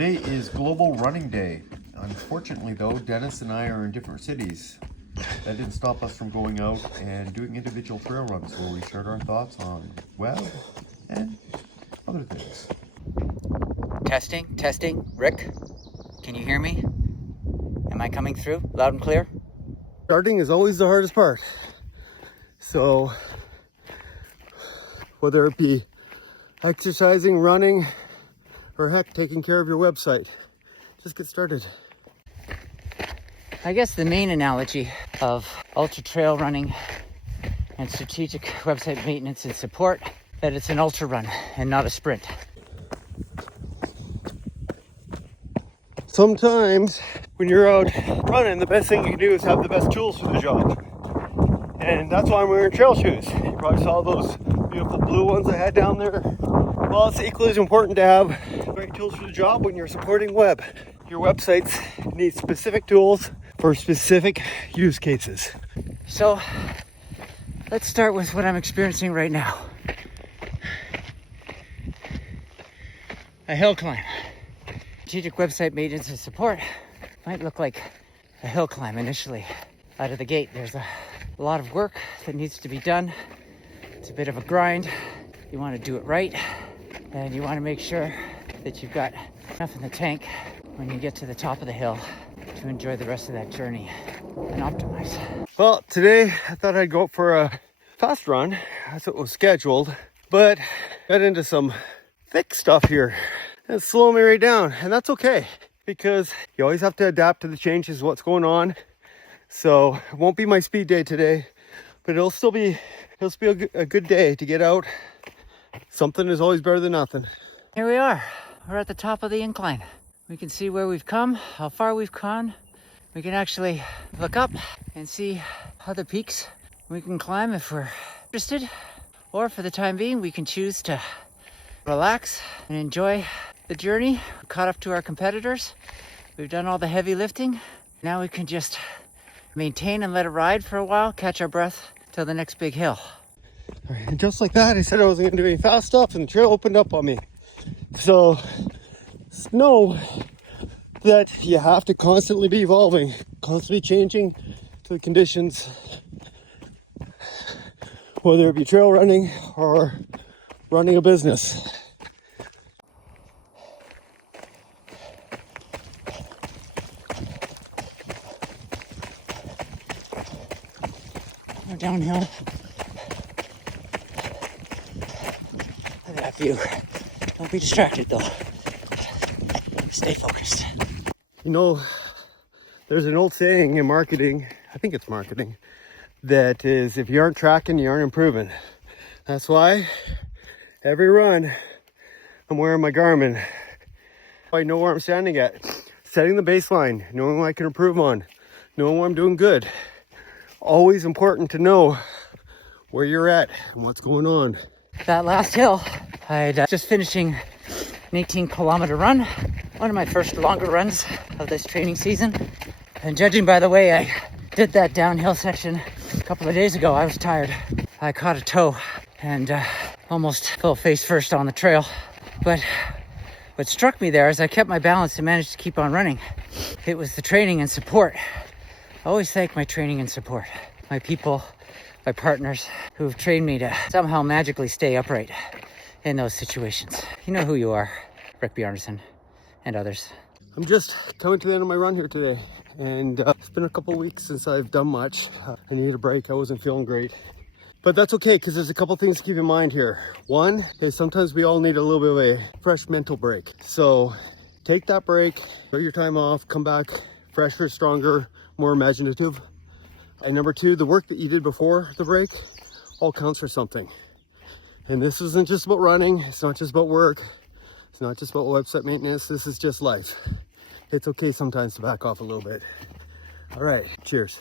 Today is Global Running Day. Unfortunately though, Dennis and I are in different cities. That didn't stop us from going out and doing individual trail runs where we shared our thoughts on web and other things. Testing. Rick, can you hear me? Am I coming through loud and clear? Starting is always the hardest part. So whether it be exercising, running, or heck, taking care of your website, just get started. I guess the main analogy of ultra trail running and strategic website maintenance and support, that it's an ultra run and not a sprint. Sometimes when you're out running, the best thing you can do is have the best tools for the job. And that's why I'm wearing trail shoes. You probably saw those beautiful blue ones I had down there. Well, it's equally as important to have the right tools for the job when you're supporting web. Your websites need specific tools for specific use cases. So let's start with what I'm experiencing right now. A hill climb. Strategic website maintenance and support might look like a hill climb initially. Out of the gate, there's a lot of work that needs to be done. It's a bit of a grind. You want to do it right, and you want to make sure that you've got enough in the tank when you get to the top of the hill to enjoy the rest of that journey and optimize. Well, today I thought I'd go for a fast run. That's what was scheduled, but got into some thick stuff here. It's slowing me right down, and that's okay because you always have to adapt to the changes of what's going on. So it won't be my speed day today, but it'll still be a good day to get out. Something is always better than nothing. Here we are. We're at the top of the incline. We can see where we've come, how far we've gone. We can actually look up and see other peaks we can climb if we're interested. Or for the time being, we can choose to relax and enjoy the journey. We're caught up to our competitors. We've done all the heavy lifting. Now we can just maintain and let it ride for a while, catch our breath till the next big hill. All right, and just like that, I said I wasn't going to do any fast stuff, and the trail opened up on me. So know that you have to constantly be evolving, constantly changing to the conditions, whether it be trail running or running a business. We're downhill. Look at that view. Don't be distracted though. Stay focused. You know, there's an old saying in marketing, I think it's marketing, that is, if you aren't tracking, you aren't improving. That's why every run, I'm wearing my Garmin. I know where I'm standing at. Setting the baseline, knowing what I can improve on, knowing what I'm doing good. Always important to know where you're at and what's going on. That last hill, I'd just finishing an 18-kilometer run. One of my first longer runs of this training season. And judging by the way I did that downhill section a couple of days ago, I was tired. I caught a toe and almost fell face first on the trail. But what struck me there is I kept my balance and managed to keep on running. It was the training and support. I always thank my training and support. My people, my partners who have trained me to somehow magically stay upright in those situations. You know who you are, Rick Bjarnason and others. I'm just coming to the end of my run here today, and it's been a couple weeks since I've done much. I needed a break. I wasn't feeling great. But that's okay, because there's a couple things to keep in mind here. One is sometimes we all need a little bit of a fresh mental break. So take that break, put your time off, come back fresher, stronger, more imaginative. And number two, the work that you did before the break all counts for something. And this isn't just about running. It's not just about work. It's not just about website maintenance. This is just life. It's okay sometimes to back off a little bit. All right, cheers.